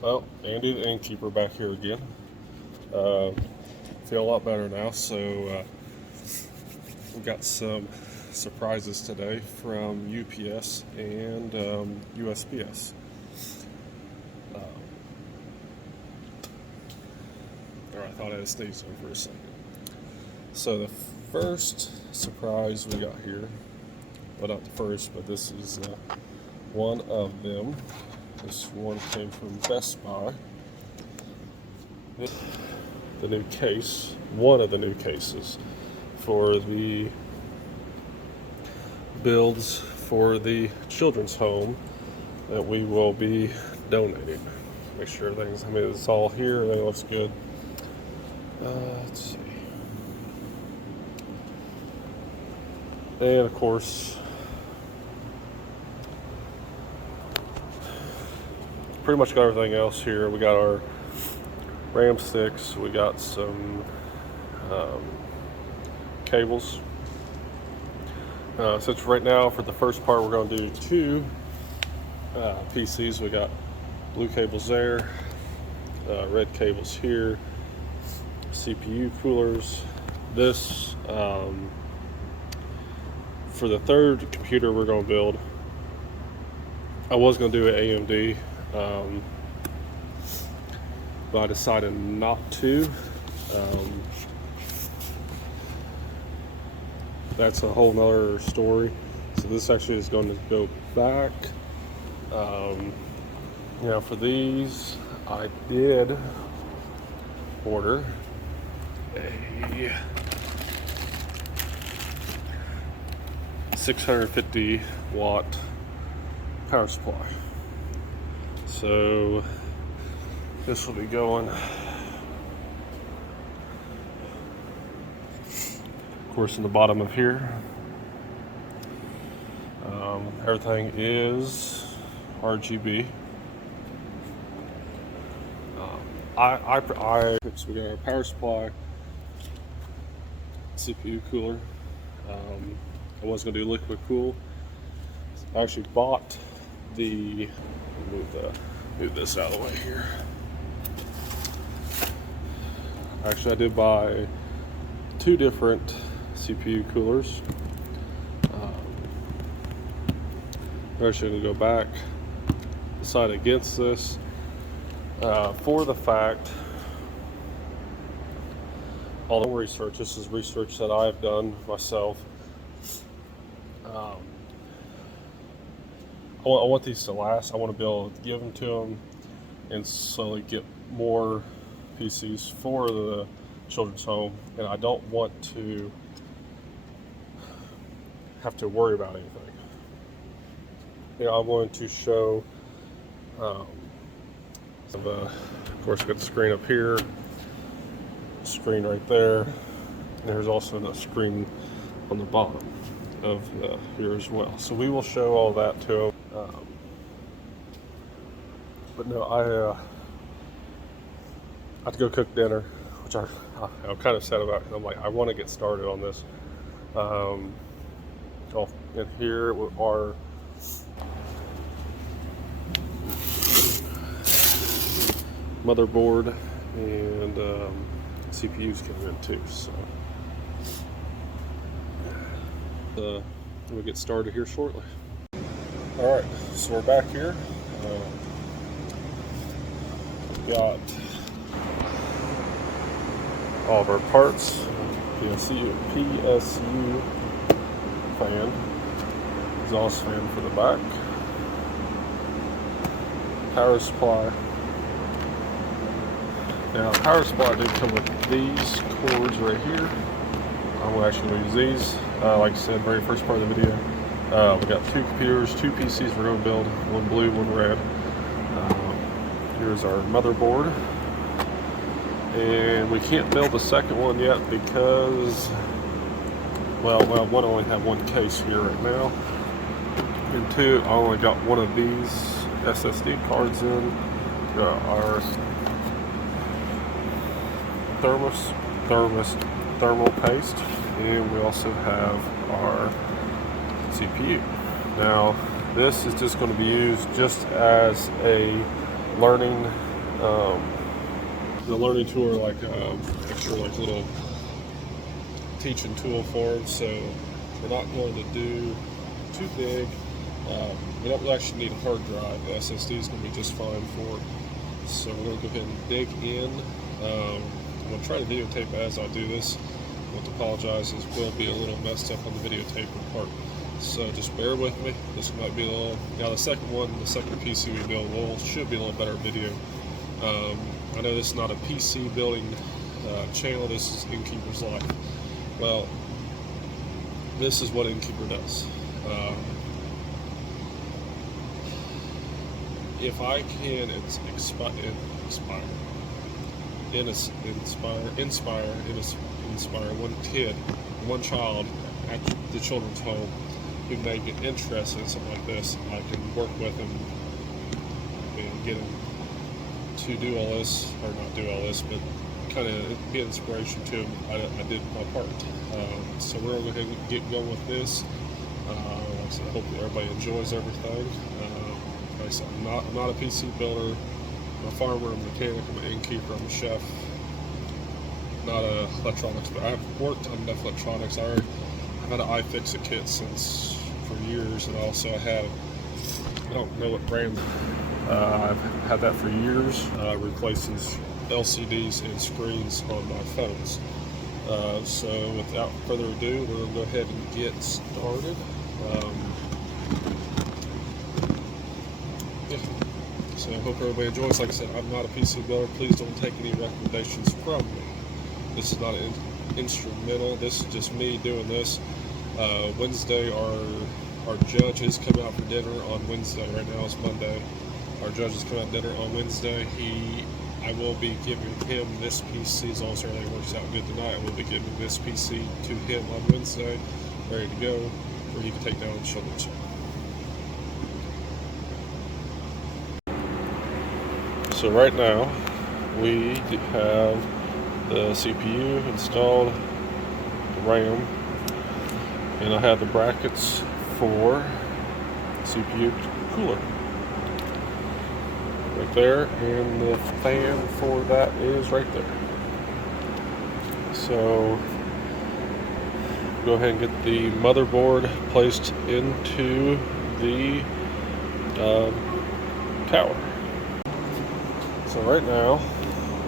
Well, Andy the innkeeper back here again. Uh, feel a lot better now, so we got some surprises today from UPS and USPS. Um, I thought I had to sneeze in for a second. So the first surprise we got here, well, not the first, but this is one of them. This one came from Best Buy. The new case, one of the new cases for the builds for the children's home that we will be donating. Make sure everything's, it's all here, everything looks good. Let's see. And of course, pretty much got everything else here. We got our RAM sticks, we got some cables. Since right now for the first part we're going to do two PCs. We got blue cables there, red cables here, CPU coolers. This for the third computer we're going to build, I was going to do an AMD, but I decided not to. That's a whole nother story. So this actually is going to go back. For these, I did order a 650 watt power supply. So this will be going, of course, in the bottom of here. Everything is RGB. So we got our power supply, CPU cooler. I was going to do liquid cool. I actually bought the, move this out of the way here. Actually, I did buy two different CPU coolers. We're actually going to go back, decide against this for the fact, all the research, this is research that I've done myself. I want these to last. I want to be able to give them to them and slowly get more PCs for the children's home, and I don't want to have to worry about anything. I'm going to show, of course, got the screen up here, screen right there, and there's also the screen on the bottom of here as well. So we will show all that to them. But no, I have to go cook dinner, which I'm kind of sad about. I'm like, I want to get started on this. And here are motherboard and CPUs coming in too. So we'll get started here shortly. All right, so we're back here. Got all of our parts. PSU fan, exhaust fan for the back, power supply. Now, power supply did come with these cords right here. I'm going to actually use these. Like I said, very first part of the video. We got two computers, two PCs we're going to build, one blue, one red. Here's our motherboard. And we can't build the second one yet because, well, one only have one case here right now. And two, I only got one of these SSD cards in. Our thermal paste, and we also have our CPU. Now, this is just going to be used just as a learning The learning tool are like extra like little teaching tool for them, so we're not going to do too big. We don't actually need a hard drive. The SSD is going to be just fine for it. So we're going to go ahead and dig in. I'm going to try to videotape as I do this. I want to apologize, this will be a little messed up on the videotaping part. So just bear with me. This might be a little, now the second PC we build should be a little better video. I know this is not a PC building channel, this is Innkeeper's Life. Well, this is what Innkeeper does. If I can inspire one kid, one child at the children's home who may get interested in something like this, I can work with him and get him to do all this, or not do all this, but kind of be an inspiration to him. I did my part. So we're going to go ahead and get going with this. So I hope everybody enjoys everything. Like I said, I'm not a PC builder. I'm a farmer, I'm a mechanic, I'm an innkeeper, I'm a chef. Not electronics, but I've worked on enough electronics. I've had an iFixit kit for years, and also I don't know what brand. I've had that for years, replacing LCDs and screens on my phones. So without further ado, we'll go ahead and get started. So I hope everybody enjoys. Like I said, I'm not a PC builder. Please don't take any recommendations from me. This is not an instrumental. This is just me doing this. Wednesday, our judge is coming out for dinner on Wednesday. Right now it's Monday. Our judge is coming out for dinner on Wednesday. I will be giving him this PC, as long as everything works out good tonight. I will be giving this PC to him on Wednesday, ready to go, where he can take down the children's home. So right now, we have the CPU installed, the RAM, and I have the brackets for CPU cooler right there, and the fan for that is right there. So go ahead and get the motherboard placed into the tower. So right now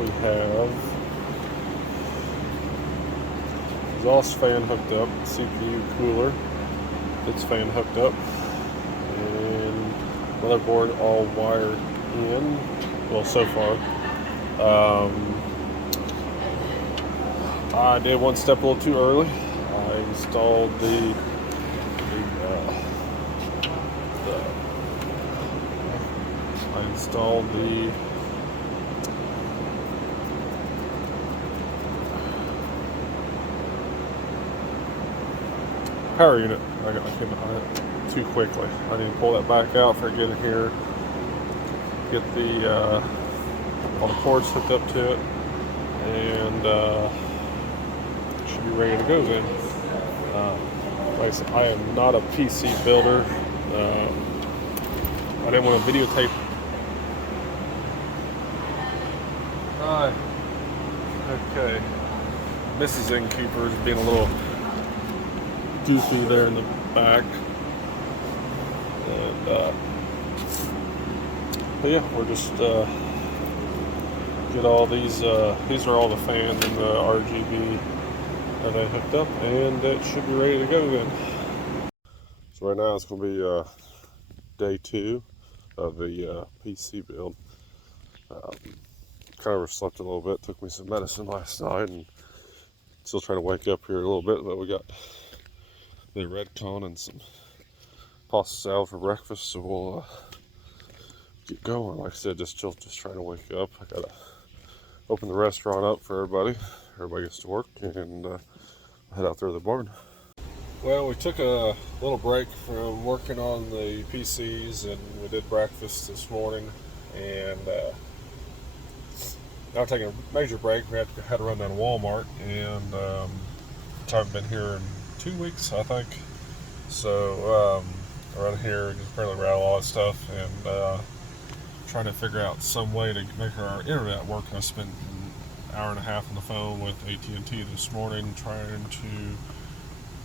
we have exhaust fan hooked up, CPU cooler, its fan hooked up, and motherboard all wired in. Well, so far. I did one step a little too early. I installed the power unit. I came behind it too quickly. I need to pull that back out for getting here. Get the all the cords hooked up to it, and should be ready to go then. Like I said, I am not a PC builder. I didn't want to videotape. Hi. Okay. Mrs. Innkeeper is being a little goofy there in the back. And but yeah, we're just get all these are all the fans and the RGB that I hooked up, and it should be ready to go then. So right now it's going to be day 2 of the PC build. Kind of overslept a little bit, took me some medicine last night, and still trying to wake up here a little bit, but we got the Redcon and some pasta salad for breakfast, so we'll get going. Like I said, just trying to wake up. I gotta open the restaurant up for everybody. Everybody gets to work, and head out there to the barn. Well, we took a little break from working on the PCs, and we did breakfast this morning, and now we're taking a major break. We had to run down to Walmart, and I haven't been here in 2 weeks, I think. So around here, just apparently rattle all that stuff, and trying to figure out some way to make our internet work. I spent an hour and a half on the phone with AT&T this morning trying to.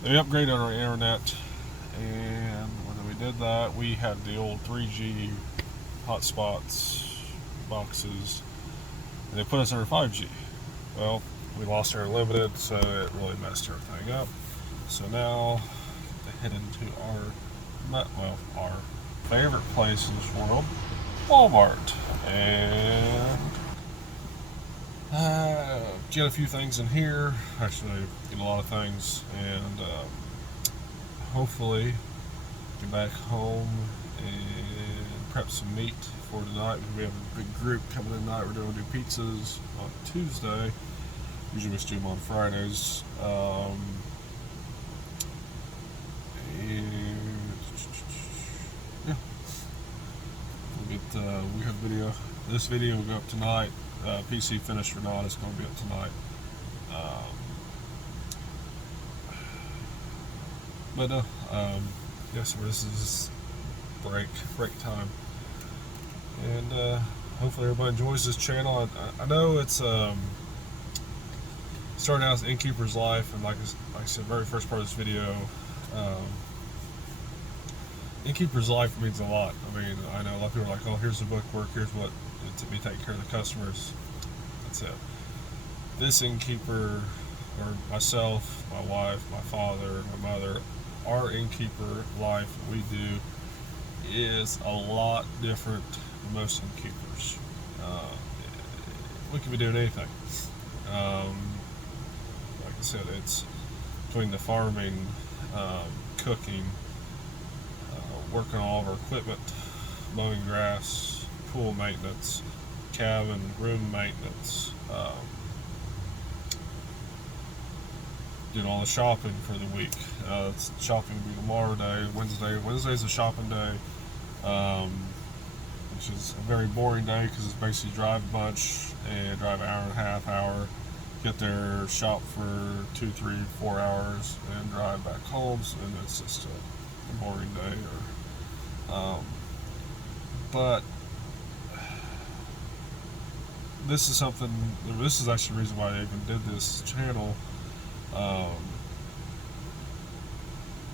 They upgraded our internet, and when we did that, we had the old 3G hotspots boxes, and they put us under 5G. Well, we lost our unlimited, so it really messed everything up. So now to head into our favorite place in this world, Walmart, and get a few things in here. Actually, get a lot of things, and hopefully get back home and prep some meat for tonight. We have a big group coming in tonight. We're going to do pizzas on Tuesday. Usually we do them on Fridays. Yeah, we have video. This video will go up tonight. PC finished or not, it's going to be up tonight. But no, yes, this is break time, and hopefully everybody enjoys this channel. I know it's starting out as Innkeeper's Life, and like I said, very first part of this video, Innkeeper's Life means a lot. I mean, I know a lot of people are like, oh, here's the bookwork, here's what to be taking care of the customers. That's it. This innkeeper, or myself, my wife, my father, my mother, our innkeeper life we do is a lot different than most innkeepers. We could be doing anything. Like I said, it's between the farming, cooking, working on all of our equipment, mowing grass, pool maintenance, cabin, room maintenance, doing all the shopping for the week. Shopping will be tomorrow day, Wednesday's a shopping day, which is a very boring day because it's basically drive a bunch and drive an hour and a half, get there, shop for 2, 3, 4 hours, and drive back home. And it's just a boring day. But this is something. This is actually the reason why I even did this channel.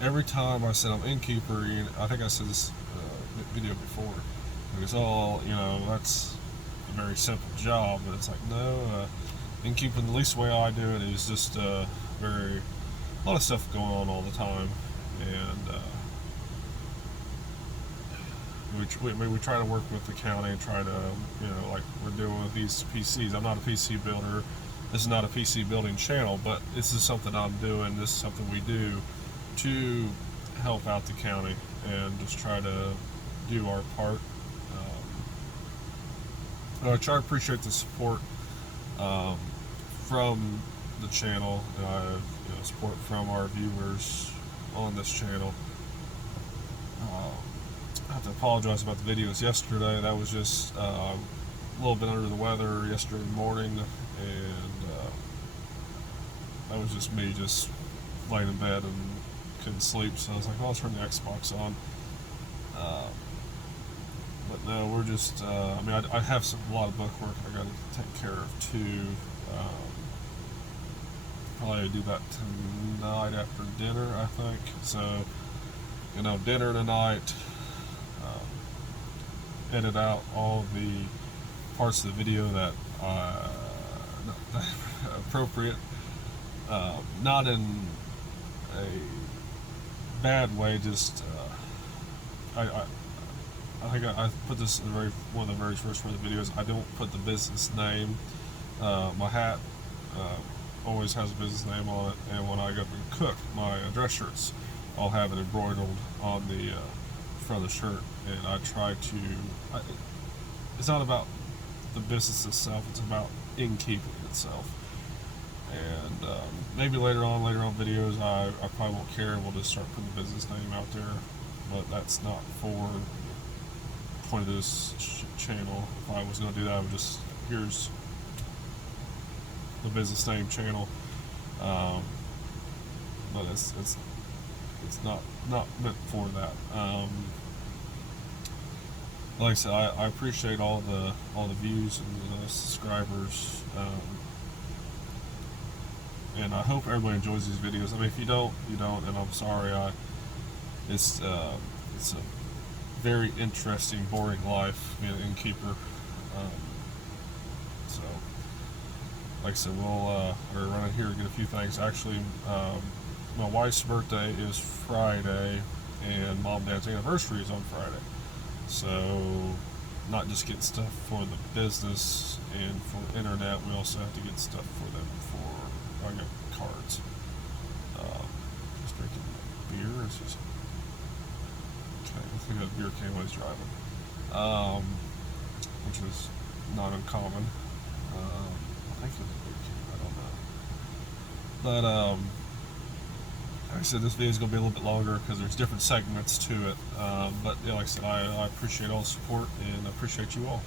Every time I said I'm innkeeper, I think I said this video before. Because that's a very simple job, but it's like no, innkeeping. The least way I do it is just a lot of stuff going on all the time, and we try to work with the county and try to, like we're doing with these PCs. I'm not a PC builder. This is not a PC building channel, but this is something I'm doing. This is something we do to help out the county and just try to do our part. I try to appreciate the support from the channel, support from our viewers on this channel. I have to apologize about the videos yesterday. That was just a little bit under the weather yesterday morning, and that was just me just laying in bed and couldn't sleep, so I was like, well, I'll turn the Xbox on. But no, we're just, I have a lot of book work I got to take care of too. Probably do that tonight after dinner, I think. So, dinner tonight, edit out all the parts of the video that are not appropriate, not in a bad way, just I think I put this in one of the very first part of the videos. I don't put the business name. My hat always has a business name on it, and when I go to cook, my dress shirts I'll have it embroidered on the front of the shirt, and I try to. It's not about the business itself; it's about innkeeping itself. And maybe later on videos, I probably won't care. We'll just start putting the business name out there, but that's not for the point of this channel. If I was going to do that, I would just here's the business name channel. But it's not meant for that. like I said, I appreciate all the views and the subscribers, and I hope everybody enjoys these videos. I mean, if you don't, you don't, and I'm sorry. It's a very interesting, boring life in innkeeper. So, like I said, we're running here to get a few things. Actually, my wife's birthday is Friday, and Mom and Dad's anniversary is on Friday. So, not just get stuff for the business and for internet, we also have to get stuff for them for, I got cards. Just drinking beer. It's just, okay, I think that beer came while he's driving, which is not uncommon. I think it was a beer can, I don't know. But, like I said, this video is going to be a little bit longer because there's different segments to it. But yeah, like I said, I appreciate all the support and I appreciate you all.